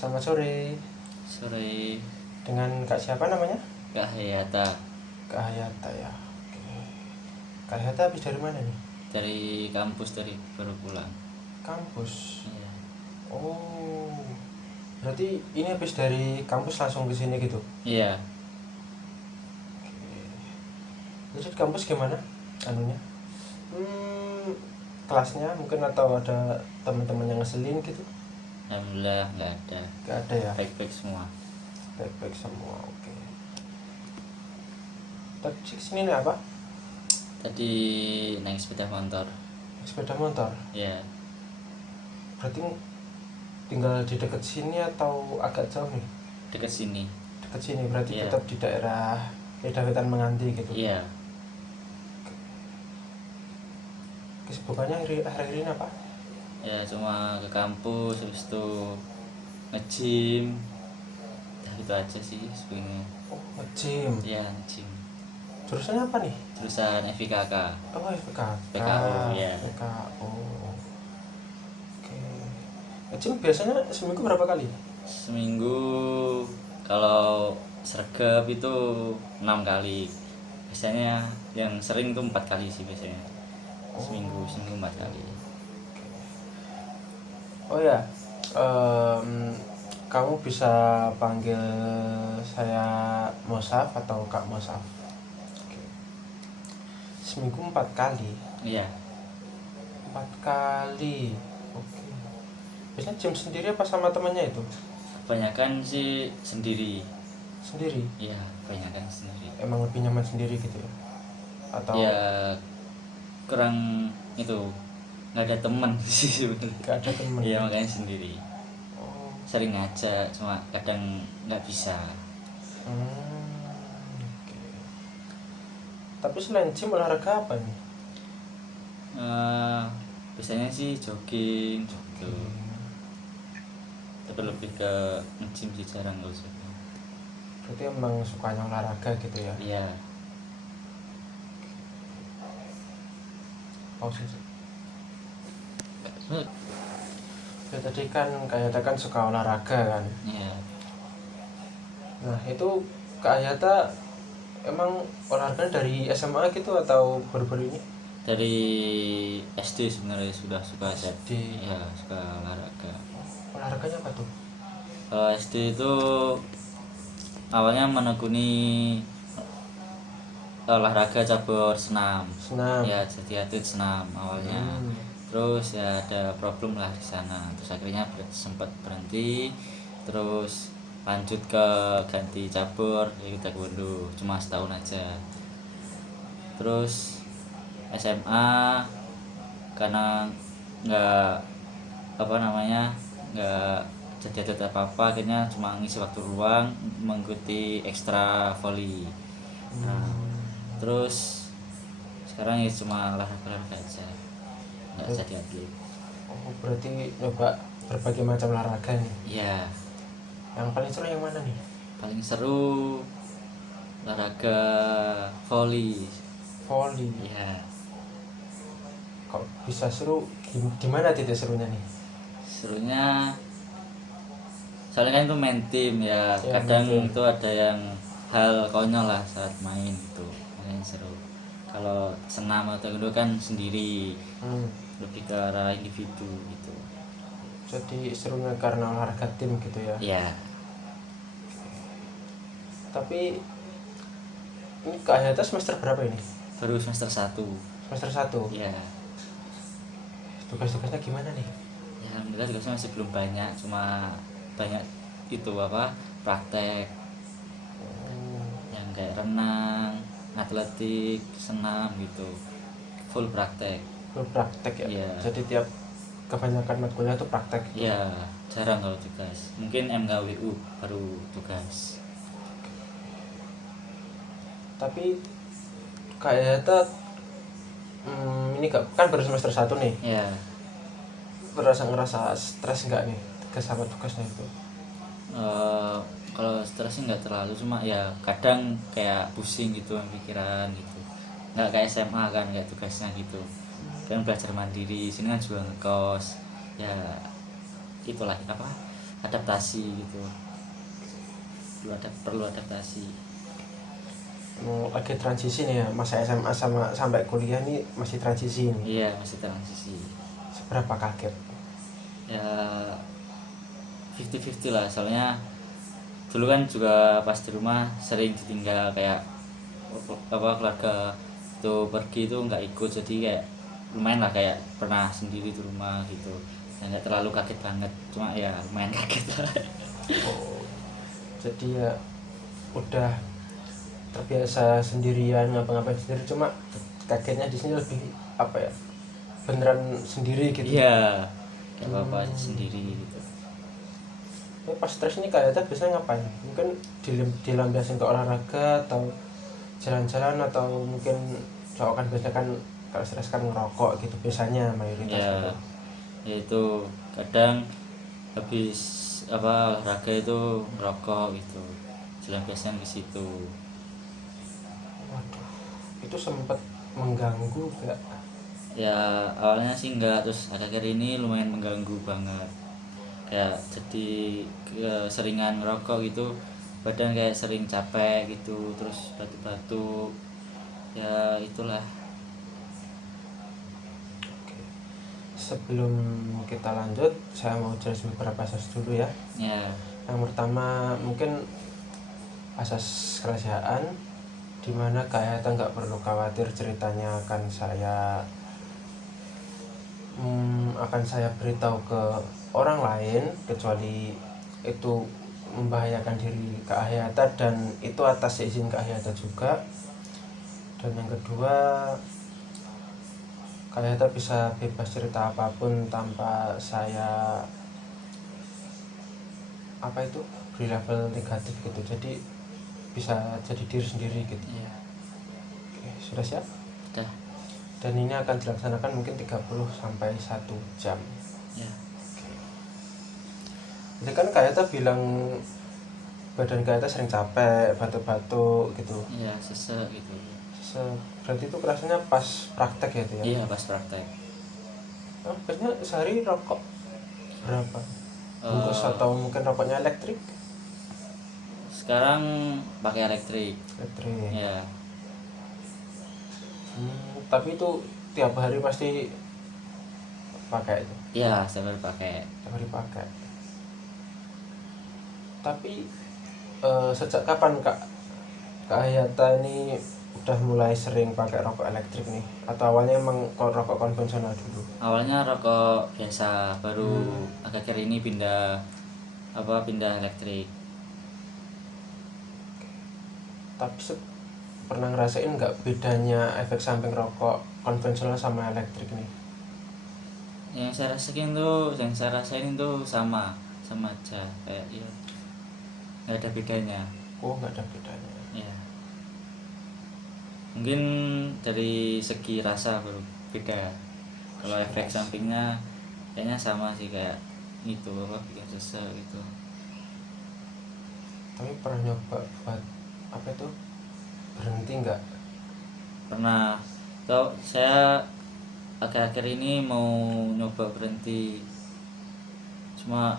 Selamat sore. Sore. Dengan Kak siapa namanya? Kak Hayata. Kak Hayata ya. Oke. Kak Hayata habis dari mana nih? Dari kampus, dari baru pulang. Kampus. Iya. Oh. Berarti ini habis dari kampus langsung ke sini gitu. Iya. Jadi di kampus gimana? Anunya? Kelasnya mungkin atau ada teman-teman yang ngeselin gitu? Alhamdulillah nggak ada. Gak ada ya? Baik-baik semua. Baik-baik semua. Oke. Tadi kesini nih apa? Tadi naik sepeda motor. Sepeda motor. Iya. Berarti tinggal di dekat sini atau agak jauh nih? Dekat sini. Dekat sini berarti Iya. tetap di daerah Wetan Menganti gitu. Iya. Kesibukannya hari-hari ini apa? Ya cuma ke kampus, habis itu nge-gym. Ya gitu aja sih sebenarnya. Oh, nge-gym. Iya, nge-gym. Jurusannya apa nih? Jurusan FIKK. Oh, FKK. PKO, ya. PKO. Oke. Nge-gym biasanya seminggu berapa kali? Seminggu kalau sergap itu 6 kali. Biasanya yang sering tuh 4 kali sih biasanya. Seminggu 4 kali. Oh ya, kamu bisa panggil saya Mosaf atau Kak Mosaf. Oke. Seminggu 4 kali. Iya. 4 kali. Oke. Biasanya gym sendiri apa sama temannya itu? Kebanyakan sih sendiri. Sendiri. Iya, kebanyakan sendiri. Emang lebih nyaman sendiri gitu ya? Atau Ya kurang itu, nggak ada teman sih sebenarnya. gak ada temen? Iya, makanya sendiri. Oh. Sering ngajak, cuma kadang nggak bisa. Oke. Tapi selain gym olahraga apa nih? Biasanya sih jogging gitu. Tapi lebih ke nge-gym sih, jarang kalau jogging. Berarti emang sukanya olahraga gitu ya? Iya. Oh sih. Ya tadi kan kayak kan suka olahraga kan. Iya. Nah itu Kak Ayata emang olahraga dari SMA gitu atau baru-baru ini? Dari SD sebenarnya sudah suka SD. Ya, suka olahraga. Olahraganya apa tuh? Kalau SD itu awalnya menekuni olahraga cabur senam. Senam. Ya, jadi atlet senam awalnya. Terus ya ada problem lah di sana. Terus akhirnya sempat berhenti. Terus lanjut ke ganti cabur yaitu taekwondo, cuma setahun aja. Terus SMA karena nggak nggak jadi atlet apa akhirnya cuma ngisi waktu luang mengikuti ekstra volley. Nah, terus sekarang ya cuma olahraga aja, nggak jadi atlet. Oh berarti nyoba berbagai macam olahraga nih. Iya. Yang paling seru yang mana nih? Paling seru olahraga volley. Volley. Iya. Kok bisa seru? Gimana titik serunya nih? Serunya soalnya kan itu main tim ya, kadang itu ada yang hal konyol lah saat main gitu, makanya seru. Kalau senam atau taekwondo kan sendiri, lebih ke arah individu gitu. Jadi serunya karena olahraga tim gitu ya? Iya. Tapi ini Kak Hayata semester berapa ini? Baru semester 1. Semester 1? Iya. Tugas-tugasnya gimana nih? Ya alhamdulillah tugasnya masih belum banyak, cuma banyak itu praktek yang kayak renang, atletik, senam gitu, full praktek. Full praktek ya? Iya. Jadi tiap kebanyakan matkulnya itu praktek gitu? Iya, jarang kalau tugas. Mungkin MKWU baru tugas. Tapi Kak Hayata ini kan baru semester 1 nih. Iya. Ngerasa stres nggak nih sama tugasnya itu? Kalau stres sih nggak terlalu, cuma ya kadang kayak pusing gitu pikiran gitu. Nggak kayak SMA kan, kayak tugasnya gitu. Kan belajar mandiri, sini kan juga ngekos. Ya itulah adaptasi gitu, perlu adaptasi. Lagi transisi nih ya, masa SMA sama sampai kuliah nih masih transisi nih. Iya, masih transisi. Seberapa kaget? Ya 50-50 lah, soalnya dulu kan juga pas di rumah sering ditinggal, kayak keluarga tuh pergi itu nggak ikut, jadi kayak lumayan lah, kayak pernah sendiri di rumah gitu. Ya nggak terlalu kaget banget, cuma ya lumayan kaget lah. Oh, jadi ya udah terbiasa sendirian ngapa-ngapain sendiri, cuma kagetnya di sini lebih apa ya, beneran sendiri gitu. Iya, nggak apa-apa sendiri gitu. Tapi pas stres ini kayaknya biasanya ngapain? Mungkin dilampiasin ke olahraga atau jalan-jalan, atau mungkin cowok kan biasanya kan kalau stres kan ngerokok gitu biasanya mayoritas Ya, gitu. ya itu kadang habis olahraga itu ngerokok gitu, biasanya ke situ. Waduh, itu sempat mengganggu gak? Ya awalnya sih enggak, terus akhir-akhir ini lumayan mengganggu banget, kayak jadi keseringan ngerokok gitu, badan kayak sering capek gitu, terus batuk-batuk, ya itulah. Oke. Sebelum kita lanjut, saya mau jelas beberapa asas dulu ya. Ya, Yang pertama mungkin asas kerahasiaan, dimana kayak kita nggak perlu khawatir ceritanya akan saya beritahu ke orang lain, kecuali itu membahayakan diri Kak Hayata dan itu atas izin Kak Hayata juga. Dan yang kedua, Kak Hayata bisa bebas cerita apapun tanpa saya beri label negatif gitu, jadi bisa jadi diri sendiri gitu. ya, Oke, sudah siap? udah, Dan ini akan dilaksanakan mungkin 30 sampai 1 jam. ya, Jadi kan Kayata bilang badan Kayata sering capek, batuk-batuk gitu. ya sesek gitu. Berarti itu kerasanya pas praktek ya itu ya? Iya, pas praktek. Biasanya sehari rokok berapa? Bungkus Eh, atau mungkin rokoknya elektrik? Sekarang pakai elektrik. Elektrik. Ya, Tapi itu tiap hari pasti pakai itu? ya sambil pakai. Tiap hari pakai. Tapi sejak kapan Kak Hayata ini udah mulai sering pakai rokok elektrik nih? Atau awalnya emang rokok konvensional dulu? Awalnya rokok biasa, baru akhir-akhir ini pindah elektrik. Tapi pernah ngerasain nggak bedanya efek samping rokok konvensional sama elektrik nih? Yang saya rasain tuh sama aja, kayak ya nggak ada bedanya. Oh, nggak ada bedanya. Ya, mungkin dari segi rasa baru beda. Kalau efek sampingnya kayaknya sama sih, kayak itu bikin sesek gitu. Tapi pernah nyoba buat apa itu, berhenti nggak? Pernah. Saya akhir-akhir ini mau nyoba berhenti, cuma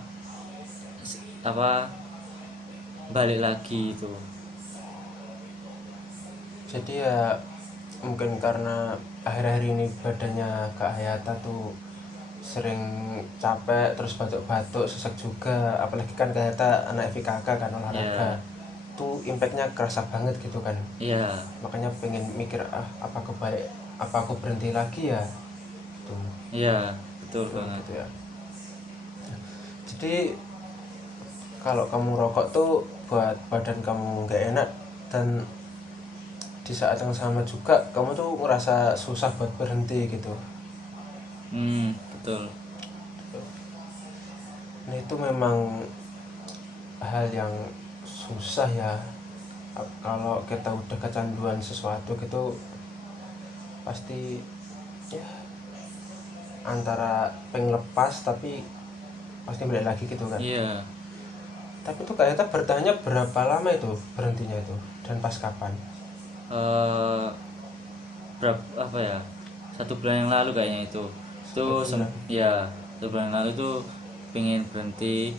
balik lagi itu. Jadi ya mungkin karena akhir-akhir ini badannya Kak Hayata tuh sering capek, terus batuk-batuk, sesek juga, apalagi kan Kak Hayata anak FIKK kan, olahraga. Ya, Tuh impactnya kerasa banget gitu kan. iya, Makanya pengen mikir, apa aku berhenti lagi ya gitu. iya, betul banget. Gitu ya. Jadi kalau kamu rokok tuh buat badan kamu nggak enak, dan di saat yang sama juga kamu tuh ngerasa susah buat berhenti gitu. Betul. Nah itu memang hal yang susah ya. Kalau kita udah kecanduan sesuatu gitu, pasti ya antara pengen lepas tapi pasti balik lagi gitu kan. Iya. Tapi tuh kayaknya bertanya berapa lama itu berhentinya itu, dan pas kapan? eh Berapa ya, 1 bulan yang lalu kayaknya itu. 1 bulan. Ya, 1 bulan yang lalu tuh pengen berhenti,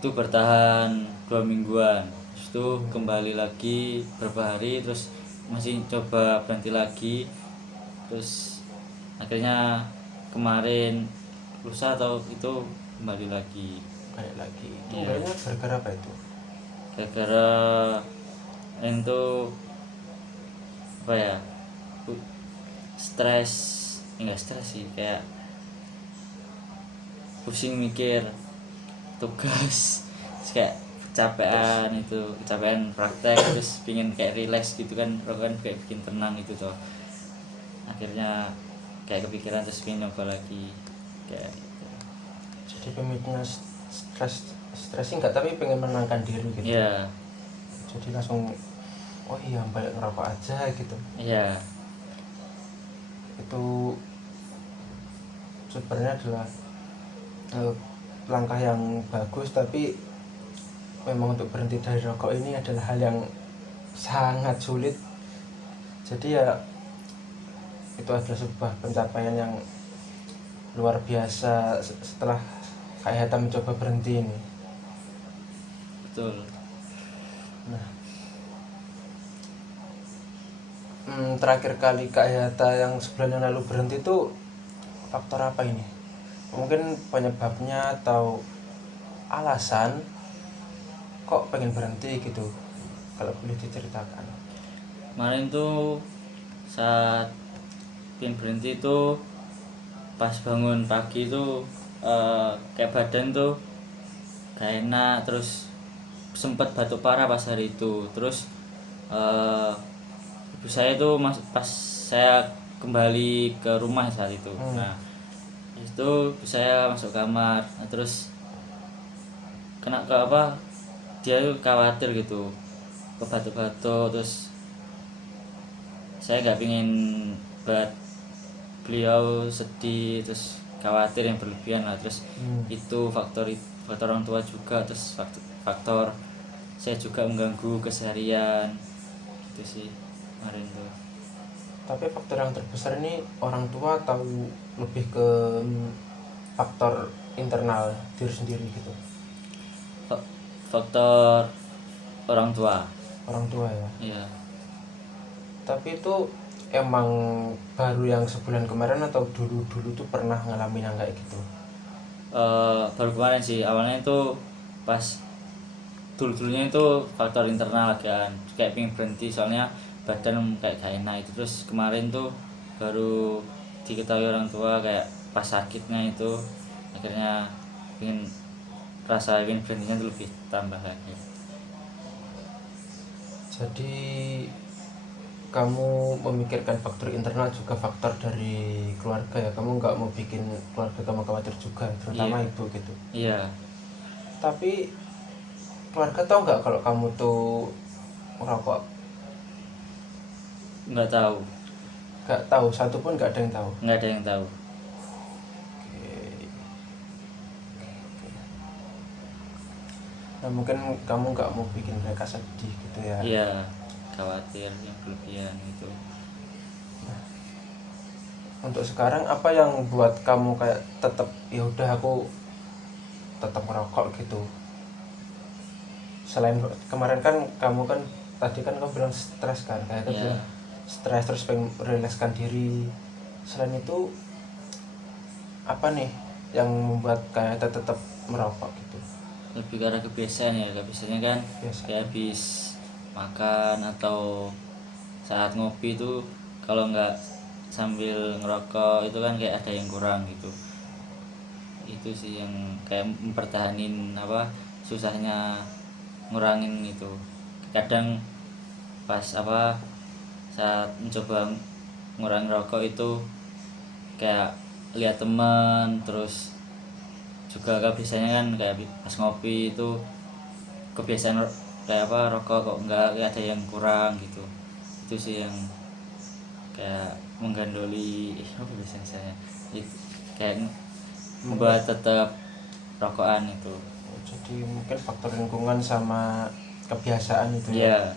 itu bertahan 2 mingguan, terus itu kembali lagi beberapa hari, terus masih coba berhenti lagi, terus akhirnya kemarin lusa atau itu kembali lagi. Kayak lagi itu Iya. kayaknya gara-gara apa itu? Gara-gara itu apa ya, stres, enggak stres sih, kayak pusing mikir tugas. Terus kayak kecapean praktek, terus pingin kayak relax gitu kan, kan kayak bikin tenang gitu toh, akhirnya kayak kepikiran terus pingin nyoba lagi kayak gitu. Jadi pemicunya stres enggak, tapi pengen menenangkan diri gitu. Iya. Jadi langsung oh iya balik ngerokok aja gitu. Iya. Itu sebenarnya adalah langkah yang bagus, tapi memang untuk berhenti dari rokok ini adalah hal yang sangat sulit. Jadi ya itu adalah sebuah pencapaian yang luar biasa setelah Kak Hatta mencoba berhenti ini. Betul. Nah, terakhir kali Kak Hatta yang sebulan yang lalu berhenti itu faktor apa ini? Mungkin penyebabnya atau alasan kok pengen berhenti gitu, kalau boleh diceritakan. Kemarin tuh saat pengen berhenti tuh pas bangun pagi tuh kayak badan tuh gak enak, terus sempet batuk parah pas hari itu. Terus ibu saya tuh pas saya kembali ke rumah saat itu. Nah itu ibu saya masuk kamar, nah, terus kena ke apa, dia tuh khawatir gitu ke batuk-batuk, terus saya nggak pingin buat beliau sedih, terus khawatir yang berlebihan lah. Terus itu faktor orang tua juga, terus faktor saya juga mengganggu keseharian gitu sih kemarin tuh. Tapi faktor yang terbesar ini orang tua atau lebih ke faktor internal diri sendiri gitu? Faktor orang tua. Orang tua ya. Iya. Tapi itu emang baru yang sebulan kemarin atau dulu tuh pernah ngalamin yang kayak gitu? Baru kemarin sih, awalnya itu pas dulunya itu faktor internal kan, kayak pengen berhenti soalnya badan kayak gak enak itu. Terus kemarin tuh baru diketahui orang tua kayak pas sakitnya itu, akhirnya pengen berhentinya tuh lebih tambah lagi. Jadi kamu memikirkan faktor internal juga faktor dari keluarga ya, kamu nggak mau bikin keluarga kamu khawatir juga, terutama ibu gitu. Iya. Tapi keluarga tahu nggak kalau kamu tuh merokok? Nggak tahu. Nggak tahu, satu pun nggak ada yang tahu. Nggak ada yang tahu. Nah mungkin kamu nggak mau bikin mereka sedih gitu ya. Iya, khawatir yang berlebihan itu. Untuk sekarang apa yang buat kamu kayak tetap ya udah aku tetap merokok gitu? Selain kemarin kan kamu kan tadi kan kamu bilang stres kan, kayak itu bilang stres terus pengen merilekskan diri. Selain itu apa nih yang membuat kayak tetap merokok gitu? Lebih karena kebiasaan ya, kebiasaannya kan kayak habis makan atau saat ngopi itu kalau nggak sambil ngerokok itu kan kayak ada yang kurang gitu. Itu sih yang kayak mempertahanin apa susahnya ngurangin itu. Kadang pas apa saat mencoba ngurangin rokok itu kayak lihat teman, terus juga kebiasaannya kan kayak pas ngopi itu kebiasaan kayak apa rokok kok enggak, kayak ada yang kurang gitu. Itu sih yang kayak menggandoli apa biasanya saya itu kayak membuat tetap rokokan itu. Jadi mungkin faktor lingkungan sama kebiasaan itu ya.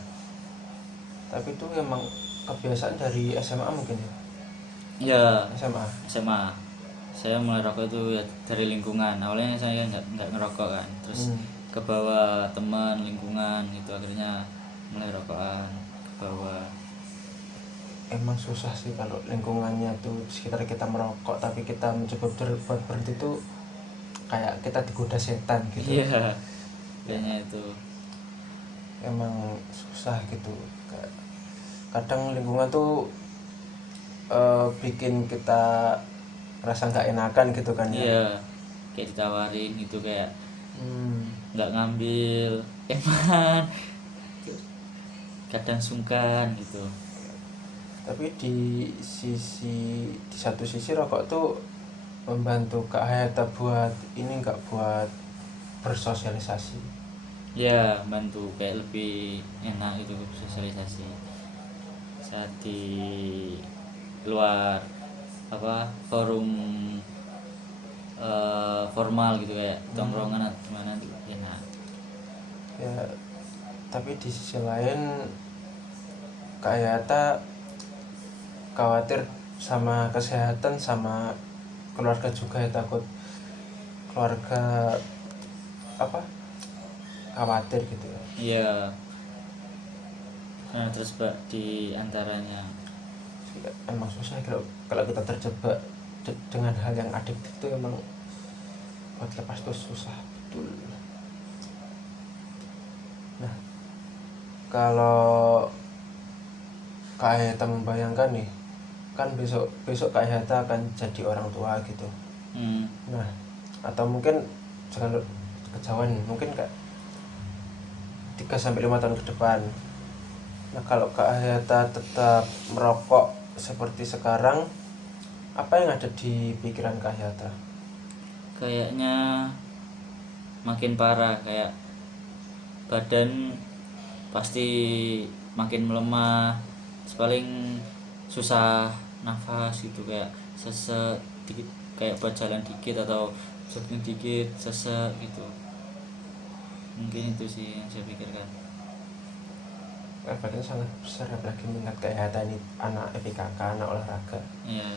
Tapi itu emang kebiasaan dari SMA mungkin ya? Iya. SMA saya mulai rokok itu ya dari lingkungan. Awalnya saya nggak ngerokok kan, terus ke bawah teman lingkungan gitu, akhirnya mulai rokokan ke bawah. Emang susah sih kalau lingkungannya tuh sekitar kita merokok tapi kita mencoba buat berhenti tuh kayak kita digoda setan gitu. Iya, kayaknya itu. Emang susah gitu. Kadang lingkungan tuh bikin kita rasa nggak enakan gitu kan ya. Iya, kayak ditawarin gitu, kayak Hmm, nggak ngambil, eman, kadang sungkan gitu. tapi di satu sisi rokok tuh membantu Kak Hayata buat ini nggak buat bersosialisasi. Ya, bantu kayak lebih enak gitu sosialisasi saat di luar apa forum formal gitu, kayak tongkrongan atau gimana tuh enak. Ya, tapi di sisi lain Kak Hayata khawatir sama kesehatan sama keluarga juga ya, takut keluarga apa khawatir gitu ya. Iya. Nah, terus di antaranya Emang susah kalau kita terjebak dengan hal yang adiktif itu emang buat lepas tuh susah betul. Nah, kalau Kak Hayata membayangkan nih, kan besok besok Kak Hayata akan jadi orang tua gitu. Nah, atau mungkin jangan kejauhan, mungkin Kak 3 sampai 5 tahun ke depan. Nah, kalau Kak Hayata tetap merokok seperti sekarang, apa yang ada di pikiran Kak Hayata? kayaknya makin parah, kayak badan pasti makin melemah, paling susah nafas gitu, kayak sesek dikit, kayak berjalan dikit atau jogging dikit sesek gitu. Mungkin itu sih yang saya pikirkan. Efeknya sangat besar apalagi mengingat Kak Hayata ini anak FIKK, anak olahraga. Iya.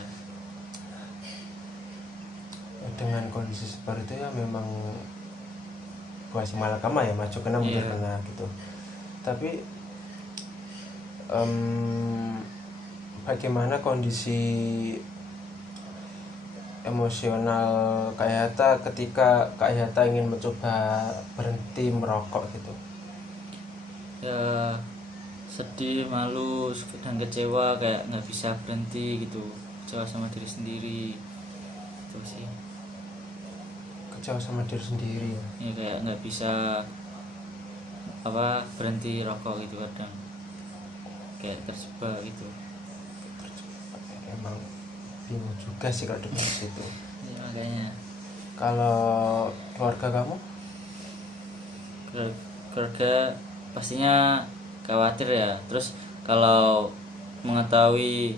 Dengan kondisi seperti itu ya memang buah si malakama ya maju kena mundur Iya. kena gitu. Tapi bagaimana kondisi emosional Kak Hayata ketika Kak Hayata ingin mencoba berhenti merokok gitu? Ya, sedih, malu, kadang kecewa, kayak nggak bisa berhenti gitu, kecewa sama diri sendiri itu sih. Kecewa sama diri sendiri ya. Ya kayak nggak bisa apa berhenti rokok gitu, kadang kayak terjebak gitu. Emang bingung juga sih kalau dengar situ. Ya makanya Kalau keluarga kamu? keluarga pastinya khawatir ya. Terus kalau mengetahui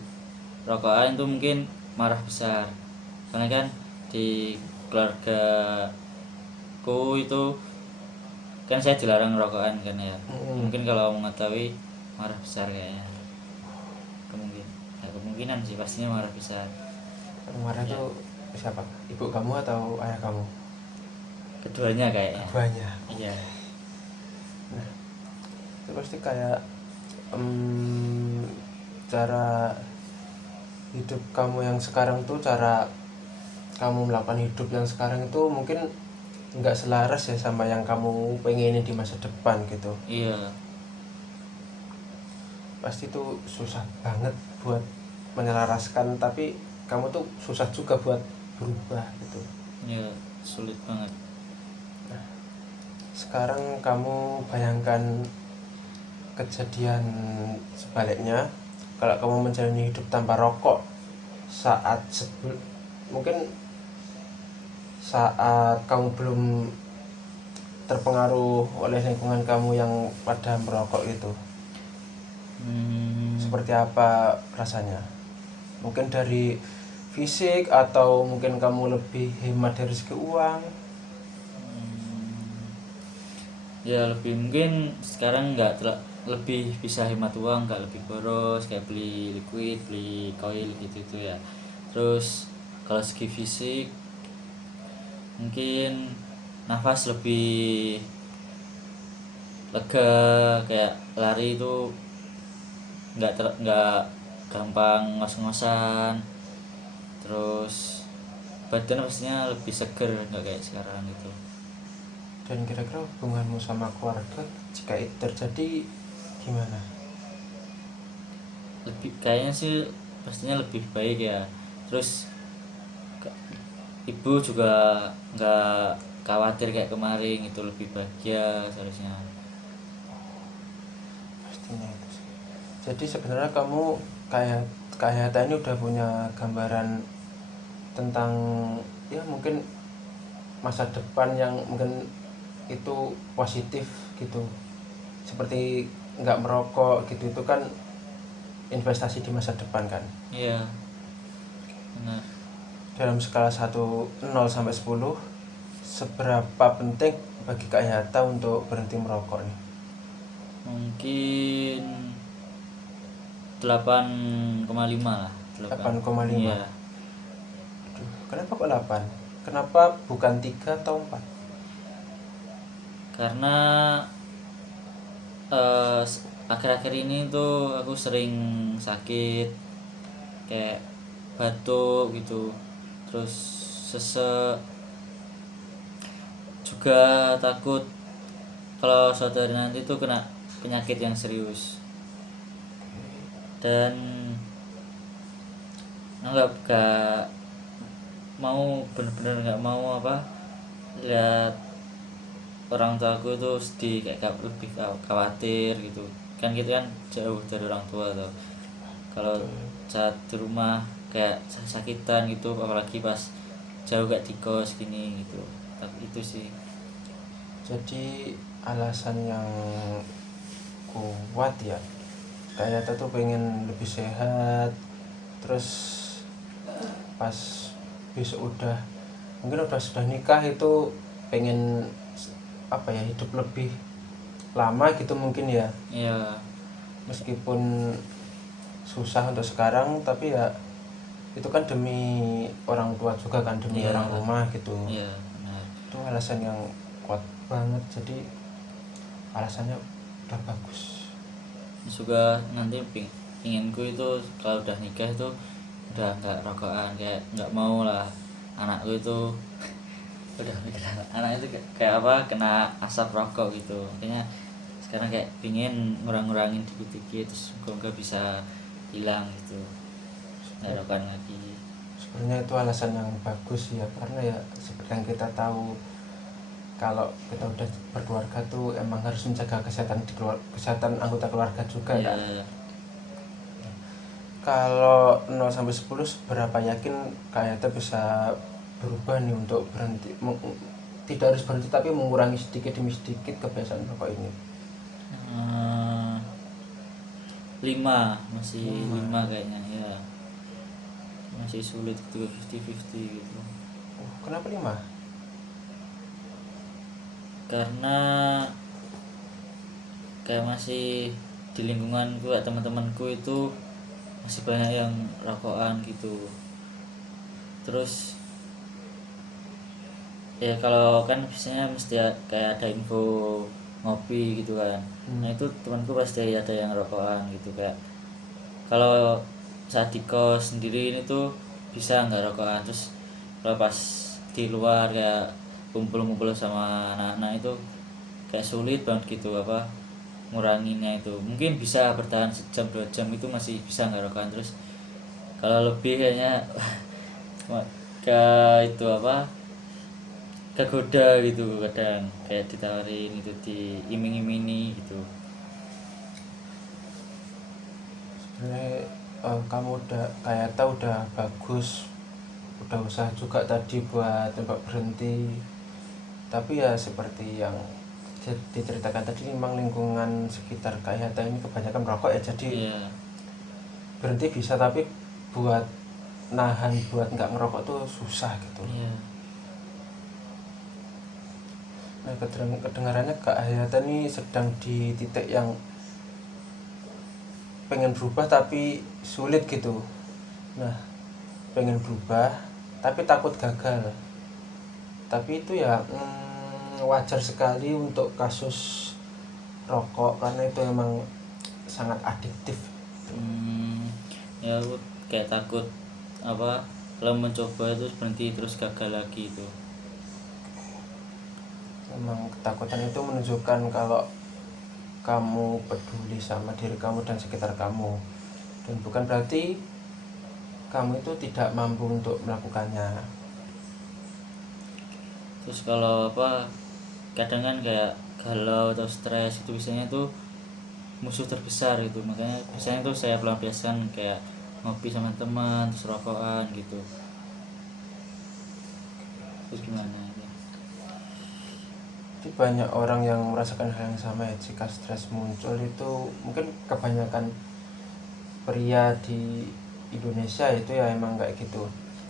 rokokan itu mungkin marah besar, karena kan di keluargaku itu kan saya dilarang rokokan kan ya. Mungkin kalau mengetahui marah besar kayaknya, kemungkinan sih pastinya marah besar. Yang marah Ya, tuh siapa? Ibu kamu atau ayah kamu? keduanya kayaknya. Keduanya. Iya. Nah, itu pasti kayak cara hidup kamu yang sekarang tuh, cara kamu melakukan hidup yang sekarang itu mungkin nggak selaras ya sama yang kamu pengenin di masa depan gitu. Iya. Pasti tuh susah banget buat menyelaraskan, tapi kamu tuh susah juga buat berubah gitu. Ya, sulit banget. Sekarang kamu bayangkan kejadian sebaliknya, kalau kamu menjalani hidup tanpa rokok saat mungkin saat kamu belum terpengaruh oleh lingkungan kamu yang pada merokok itu, seperti apa rasanya? Mungkin dari fisik atau mungkin kamu lebih hemat dari segi uang? Ya lebih mungkin sekarang lebih bisa hemat uang, nggak lebih boros kayak beli liquid, beli koil gitu ya. Terus kalau segi fisik mungkin nafas lebih lega, kayak lari itu nggak gampang ngos-ngosan, terus badan pastinya lebih seger, nggak kayak sekarang gitu. Dan kira-kira hubunganmu sama keluarga jika itu terjadi gimana? Lebih kayaknya sih pastinya lebih baik ya. Terus ibu juga nggak khawatir kayak kemarin, itu lebih bahagia seharusnya. Pastinya itu sih. Jadi sebenarnya kamu kayak Hatta ini udah punya gambaran tentang ya mungkin masa depan yang mungkin itu positif gitu, seperti nggak merokok gitu, itu kan investasi di masa depan kan. Iya, benar. Dalam skala 0 sampai 10, seberapa penting bagi Kak Hatta untuk berhenti merokok nih? Mungkin 8,5 lah. 8,5. Iya, Aduh, kenapa kok 8? Kenapa bukan 3 atau 4? karena akhir-akhir ini tuh aku sering sakit, kayak batuk gitu, terus sesek, juga takut kalau suatu hari nanti tuh kena penyakit yang serius. Dan nggak mau, bener-bener nggak mau apa, lihat orang tua aku itu sedih, kayak lebih khawatir gitu kan. Gitu kan, jauh dari orang tua tuh. Kalau saat di rumah kayak sakitan gitu, apalagi pas jauh kayak di kos gini gitu. Tapi itu sih. Jadi alasan yang kuat ya, kayak Hatta tuh pengen lebih sehat, terus pas besok mungkin sudah nikah itu pengen apa ya, hidup lebih lama gitu mungkin ya, Iya, meskipun susah untuk sekarang tapi ya itu kan demi orang tua juga kan, demi iya, orang rumah gitu. iya, benar. Itu alasan yang kuat banget, jadi alasannya udah bagus. Juga nanti inginku itu kalau udah nikah itu udah nggak rokokan, kayak nggak mau lah anakku itu udah mikir anak itu kayak apa, kena asap rokok gitu. Makanya sekarang kayak pingin ngurangin dikit-dikit, terus semoga bisa hilang gitu, nggak rokokan lagi. Sebenarnya itu alasan yang bagus ya, karena ya seperti yang kita tahu, kalau kita udah berkeluarga tuh emang harus menjaga kesehatan anggota keluarga juga Iya, kan. Kalau 0 sampai 10, seberapa yakin Kak Yata bisa berubah nih untuk berhenti, tidak harus berhenti tapi mengurangi sedikit demi sedikit kebiasaan rokok ini? 5, masih 5. 5 kayaknya ya, masih sulit gitu, 50-50 gitu. Kenapa 5? Karena kayak masih di lingkunganku, teman-temanku itu masih banyak yang rokokan gitu. Terus ya kalau kan biasanya mesti kayak ada info ngopi gitu kan. Nah itu temanku pasti ada yang rokokan gitu. Kayak kalau saat di kos sendiri ini tuh bisa nggak rokokan, terus kalau pas di luar kayak kumpul-kumpul sama anak-anak itu kayak sulit banget gitu apa nguranginnya. Itu mungkin bisa bertahan sejam 2 jam itu masih bisa nggak rokokan, terus kalau lebih kayaknya ke itu apa, kegoda gitu kadang, kayak ditawarin itu, diiming-imingi gitu. Sebenarnya kamu udah kayak tahu udah bagus, udah usaha juga tadi buat coba berhenti, tapi ya seperti yang diceritakan tadi, memang lingkungan sekitar Kak Hatta ini kebanyakan merokok ya, jadi Iya, berhenti bisa tapi buat nahan buat nggak ngerokok tuh susah gitu. iya, Nah, kedengarannya Kak Hatta ini sedang di titik yang pengen berubah tapi sulit gitu. Nah, pengen berubah tapi takut gagal. Tapi itu ya wajar sekali untuk kasus rokok karena itu emang sangat adiktif. Ya aku kayak takut apa kalau mencoba itu berhenti terus gagal lagi itu. Memang ketakutan itu menunjukkan kalau kamu peduli sama diri kamu dan sekitar kamu, dan bukan berarti kamu itu tidak mampu untuk melakukannya. Terus kalau apa kadang kan kayak galau atau stres itu biasanya tuh musuh terbesar gitu, makanya biasanya tuh saya pelampiasan kayak ngopi sama teman terus rokokan gitu. Terus gimana ya? Jadi banyak orang yang merasakan hal yang sama ya, jika stres muncul itu mungkin kebanyakan pria di Indonesia itu ya emang kayak gitu.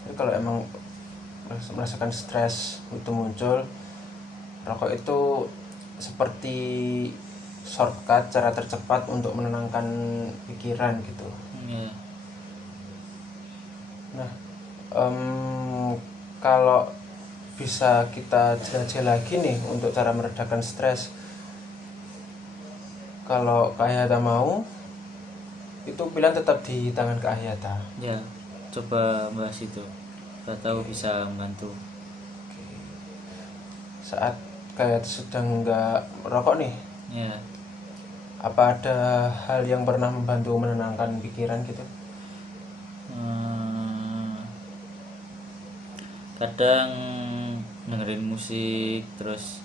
Jadi kalau emang merasakan stres itu muncul, rokok itu seperti shortcut, cara tercepat untuk menenangkan pikiran gitu. Ya. Nah, kalau bisa kita jelajah lagi nih untuk cara meredakan stres. Kalau Kak Hayata mau, itu pilihan tetap di tangan Kak Hayata. Ya, coba bahas itu. Kita tahu bisa membantu. Saat Kak Hayata sedang nggak merokok nih, Ya, apa ada hal yang pernah membantu menenangkan pikiran gitu? kadang dengerin musik terus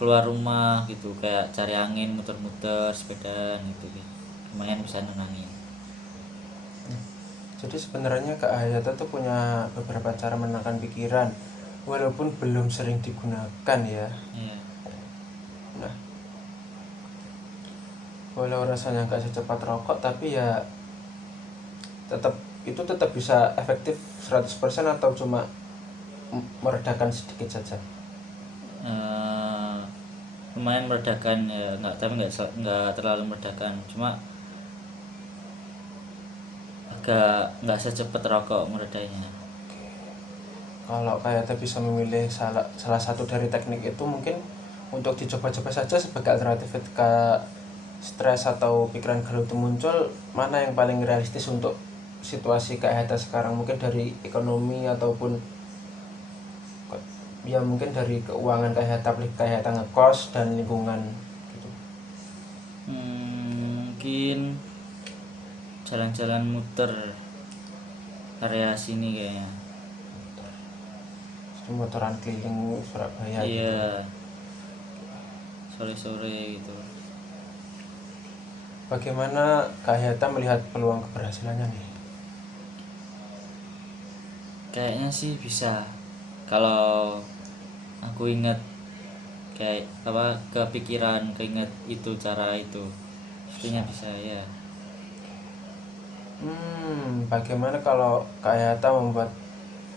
keluar rumah gitu kayak cari angin muter-muter sepedaan gitu lumayan bisa nenangin. Jadi sebenarnya Kak Hayata tuh punya beberapa cara menenangkan pikiran, walaupun belum sering digunakan ya. Iya. Nah, walau rasanya nggak secepat rokok, tapi ya tetap bisa efektif 100% atau cuma meredakan sedikit saja. Lumayan meredakan ya, tapi nggak terlalu meredakan, cuma agak nggak secepat rokok meredainya. Kalau kayak bisa memilih salah satu dari teknik itu, mungkin untuk dicoba-coba saja sebagai alternatif ketika stres atau pikiran galau itu muncul, mana yang paling realistis untuk situasi Kak Heta sekarang, mungkin dari ekonomi ataupun ya mungkin dari keuangan Kak Heta ngekos dan lingkungan gitu. Mungkin jalan-jalan muter area sini kayaknya. Motoran keliling Surabaya gitu. Iya, sore-sore gitu. Bagaimana Kak Heta melihat peluang keberhasilannya nih? Kayaknya sih bisa kalau aku ingat kayak apa kepikiran keinget itu cara itu sepertinya bisa ya. Bagaimana kalau Kak Hayata membuat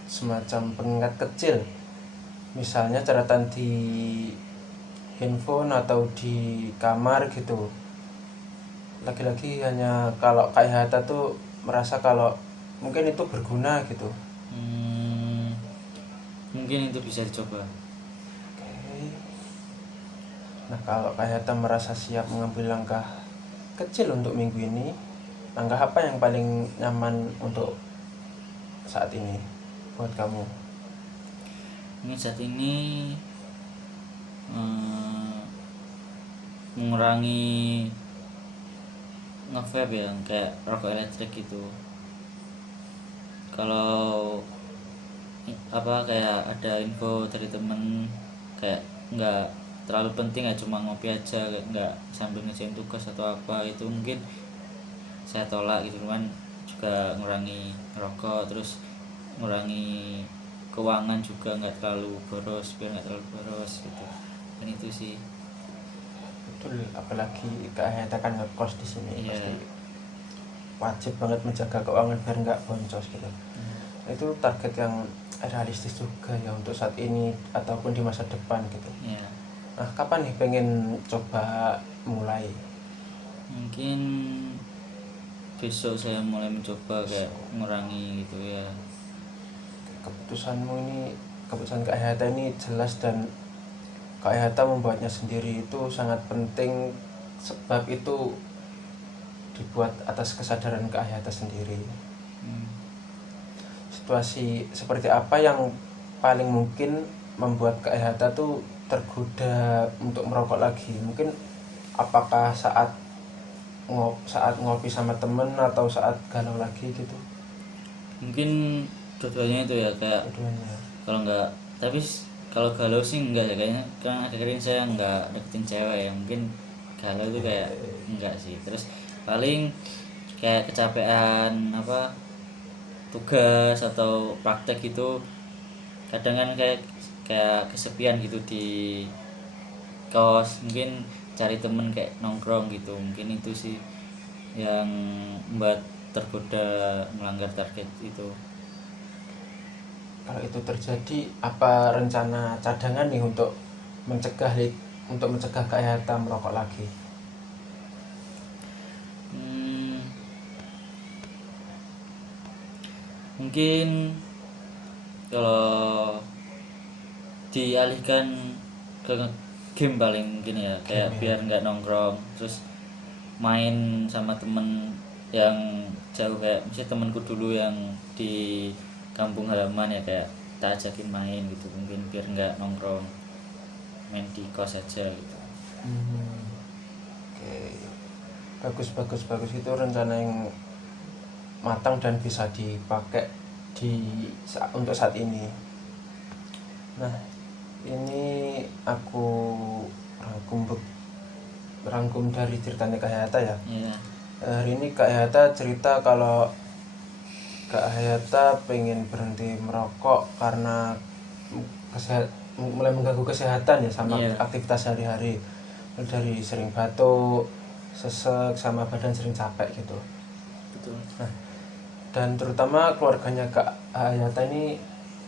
semacam pengingat kecil, misalnya catatan di handphone atau di kamar gitu. Lagi-lagi hanya kalau Kak Hayata tuh merasa kalau mungkin itu berguna gitu. Mungkin itu bisa dicoba. Oke. Nah, kalau Kak Hayata merasa siap mengambil langkah kecil untuk minggu ini, langkah apa yang paling nyaman untuk saat ini buat kamu? Ini saat ini mengurangi nge-vape ya kayak rokok elektrik gitu. Kalau apa kayak ada info dari temen kayak nggak terlalu penting ya cuma ngopi aja nggak sambil ngerjain tugas atau apa itu mungkin saya tolak gitu, cuman juga ngurangi rokok terus ngurangi keuangan juga nggak terlalu boros biar nggak terlalu boros gitu, dan itu sih. Betul, apalagi Kak Hayata kan ngekos di sini, Iya. pasti wajib banget menjaga keuangan biar nggak boncos gitu. Itu target yang realistis juga ya untuk saat ini ataupun di masa depan gitu. Iya. Nah, kapan nih pengen coba mulai? Mungkin besok saya mulai mencoba kayak ngurangi gitu ya. Keputusanmu ini keputusan Kak Hayata ini jelas dan Kak Hayata membuatnya sendiri itu sangat penting, sebab itu dibuat atas kesadaran Kak Hayata sendiri. Situasi seperti apa yang paling mungkin membuat Kak Hayata tuh tergoda untuk merokok lagi? Mungkin apakah saat ngopi sama temen atau saat galau lagi gitu? Mungkin dua-duanya itu ya, kayak Keduanya. kalau enggak, tapi kalau galau sih enggak ya kayaknya, kan akhir-akhir ini saya enggak deketin cewek ya, mungkin galau itu kayak enggak sih. Terus paling kayak kecapean apa tugas atau praktek gitu, kadang kan kayak kesepian gitu di kos, mungkin cari temen kayak nongkrong gitu, mungkin itu sih yang membuat tergoda melanggar target itu. Kalau itu terjadi, apa rencana cadangan nih untuk mencegah Kak Hayata merokok lagi? Mungkin kalau dialihkan ke game paling mungkin ya, kayak Game ya. biar nggak nongkrong, terus main sama temen yang jauh, kayak misalnya temenku dulu yang di kampung halaman ya, kayak kita ajakin main gitu, mungkin biar nggak nongkrong, main di kos aja gitu. Oke, bagus itu rencana yang matang dan bisa dipakai untuk saat ini. Nah, ini aku rangkum dari ceritanya Kak Hayata ya. Iya. Hari ini Kak Hayata cerita kalau Kak Hayata pengen berhenti merokok karena mulai mengganggu kesehatan ya sama Iya. aktivitas sehari-hari, dari sering batuk, sesek, sama badan sering capek gitu. Betul. Nah, dan terutama keluarganya Kak Hayata ini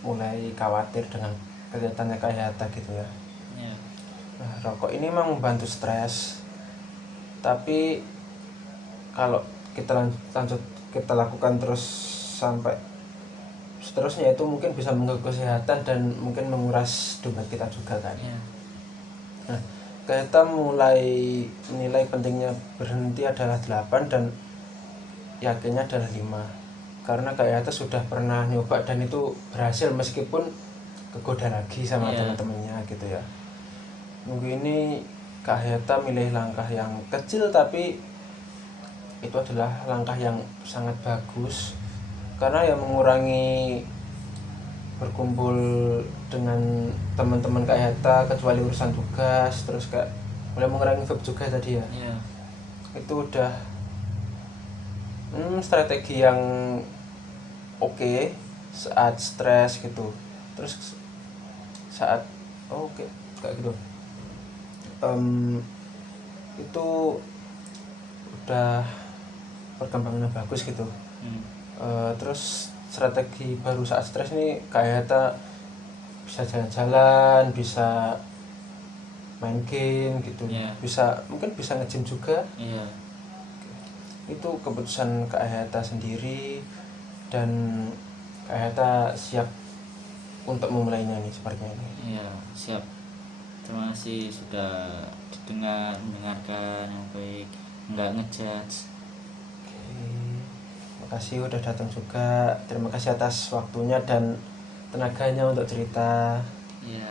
mulai khawatir dengan kegiatannya Kak Hayata gitu ya. Iya. Nah, rokok ini memang membantu stres, tapi kalau kita lakukan terus sampai seterusnya, itu mungkin bisa mengganggu kesehatan dan mungkin menguras dompet kita juga kan. Iya. Nah, kita mulai menilai pentingnya berhenti adalah 8 dan yakinnya adalah 5, karena Kak Hayata sudah pernah nyoba dan itu berhasil meskipun kegoda lagi sama teman-temannya gitu ya. Mungkin ini Kak Hayata milih langkah yang kecil, tapi itu adalah langkah yang sangat bagus, karena ya mengurangi berkumpul dengan teman-teman Kak Hayata kecuali urusan tugas, terus kayak mulai mengurangi vape juga tadi ya. Iya. Itu udah strategi yang oke saat stres gitu. Terus saat kayak gitu, itu udah perkembangannya bagus gitu. Terus strategi baru saat stres nih kayak kita bisa jalan-jalan, bisa main game gitu, mungkin bisa nge-gym juga. Itu keputusan Kak Hayata sendiri dan Kak Hayata siap untuk memulainya nih sepertinya ini. Iya, siap. Terima kasih sudah mendengarkan yang baik, nggak ngejudge. Terima kasih udah datang juga. Terima kasih atas waktunya dan tenaganya untuk cerita. Iya.